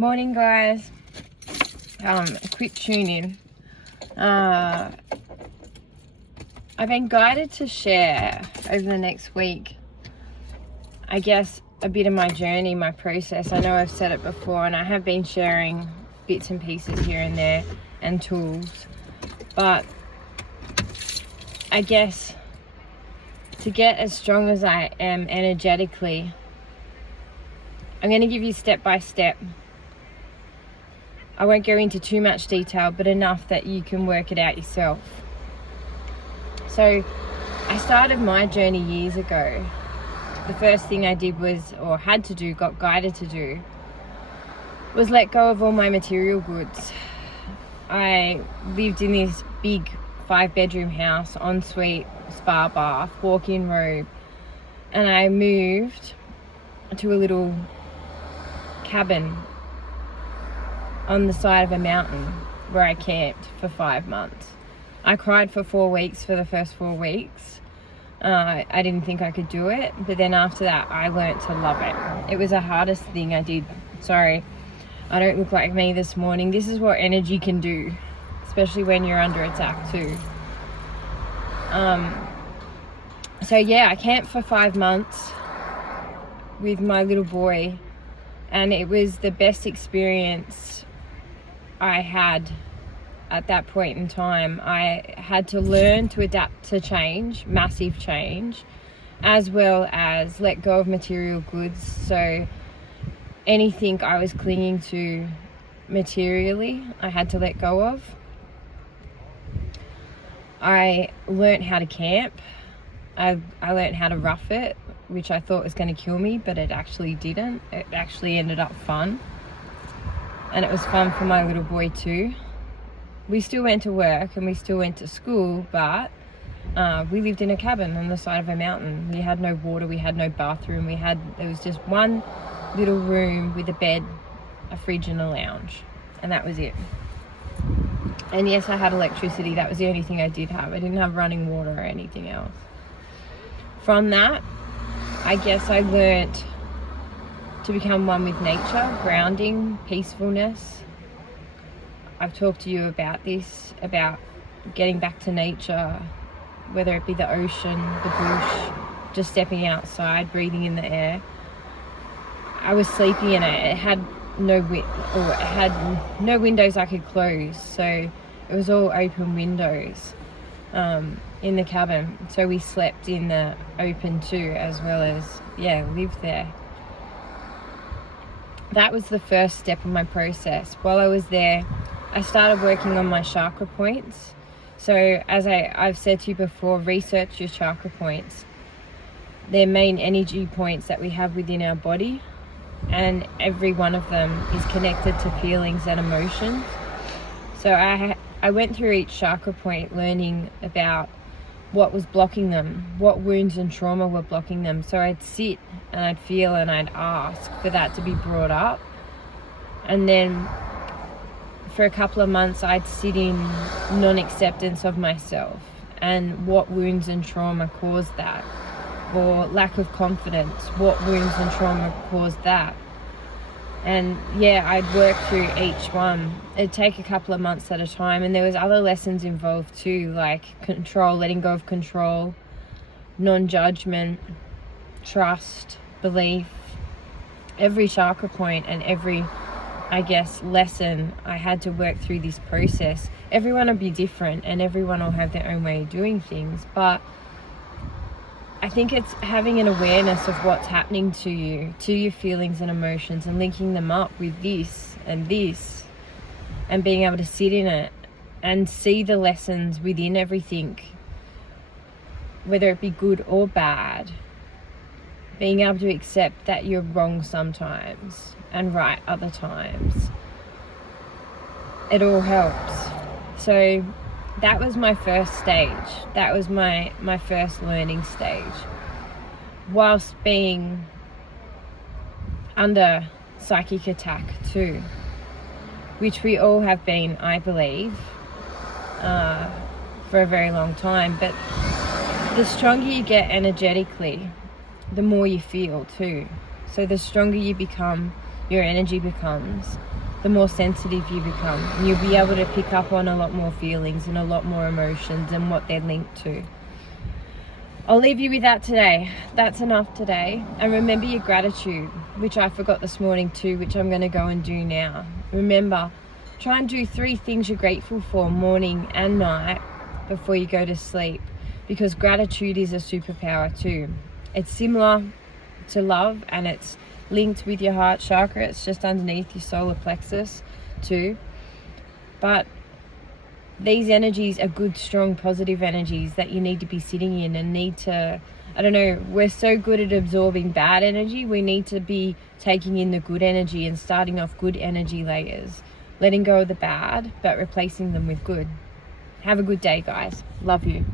Morning, guys. Quick tune in. I've been guided to share over the next week, I guess, a bit of my journey, my process. I know I've said it before, and I have been sharing bits and pieces here and there and tools, but I guess to get as strong as I am energetically, I'm going to give you step by step. I won't go into too much detail, but enough that you can work it out yourself. So I started my journey years ago. The first thing I did was, or had to do, got guided to do, was let go of all my material goods. I lived in this big 5-bedroom house, ensuite, spa bath, walk-in robe, and I moved to a little cabin on the side of a mountain where I camped for 5 months. I cried for 4 weeks for the first 4 weeks. I didn't think I could do it, but then after that I learnt to love it. It was the hardest thing I did. Sorry, I don't look like me this morning. This is what energy can do, especially when you're under attack too. So yeah, I camped for 5 months with my little boy, and it was the best experience I had at that point in time. I had to learn to adapt to change, massive change, as well as let go of material goods. So anything I was clinging to materially, I had to let go of. I learned how to camp. I learned how to rough it, which I thought was going to kill me, but it actually didn't. It actually ended up fun. And it was fun for my little boy too. We still went to work and we still went to school, but we lived in a cabin on the side of a mountain. We had no water, we had no bathroom. There was just one little room with a bed, a fridge and a lounge, and that was it. And yes, I had electricity. That was the only thing I did have. I didn't have running water or anything else. From that, I guess I learnt to become one with nature, grounding, peacefulness. I've talked to you about this, about getting back to nature, whether it be the ocean, the bush, just stepping outside, breathing in the air. I was sleeping in it. It had no windows I could close, so it was all open windows in the cabin. So we slept in the open too, as well as lived there. That was the first step of my process. While I was there, I started working on my chakra points. So as I've said to you before, research your chakra points. They're main energy points that we have within our body, and every one of them is connected to feelings and emotions. So I went through each chakra point learning about what was blocking them, what wounds and trauma were blocking them. So I'd sit and I'd feel and I'd ask for that to be brought up. And then for a couple of months I'd sit in non-acceptance of myself and what wounds and trauma caused that, or lack of confidence, what wounds and trauma caused that. And I'd work through each one. It'd take a couple of months at a time, and there was other lessons involved too, like control, letting go of control, non-judgment, trust, belief. Every chakra point and every, I guess, lesson, I had to work through this process. Everyone will be different and everyone will have their own way of doing things, but I think it's having an awareness of what's happening to you, to your feelings and emotions, and linking them up with this, and being able to sit in it and see the lessons within everything, whether it be good or bad. Being able to accept that you're wrong sometimes and right other times. It all helps. So that was my first stage. That was my first learning stage. Whilst being under psychic attack too, which we all have been, I believe, for a very long time. But the stronger you get energetically, the more you feel too. So the stronger you become, your energy becomes, the more sensitive you become. And you'll be able to pick up on a lot more feelings and a lot more emotions and what they're linked to. I'll leave you with that today. That's enough today. And remember your gratitude, which I forgot this morning too, which I'm going to go and do now. Remember, try and do 3 things you're grateful for morning and night before you go to sleep, because gratitude is a superpower too. It's similar to love, and it's linked with your heart chakra. It's just underneath your solar plexus too. But these energies are good, strong, positive energies that you need to be sitting in and need to, I don't know, we're so good at absorbing bad energy. We need to be taking in the good energy and starting off good energy layers, letting go of the bad, but replacing them with good. Have a good day, guys. Love you.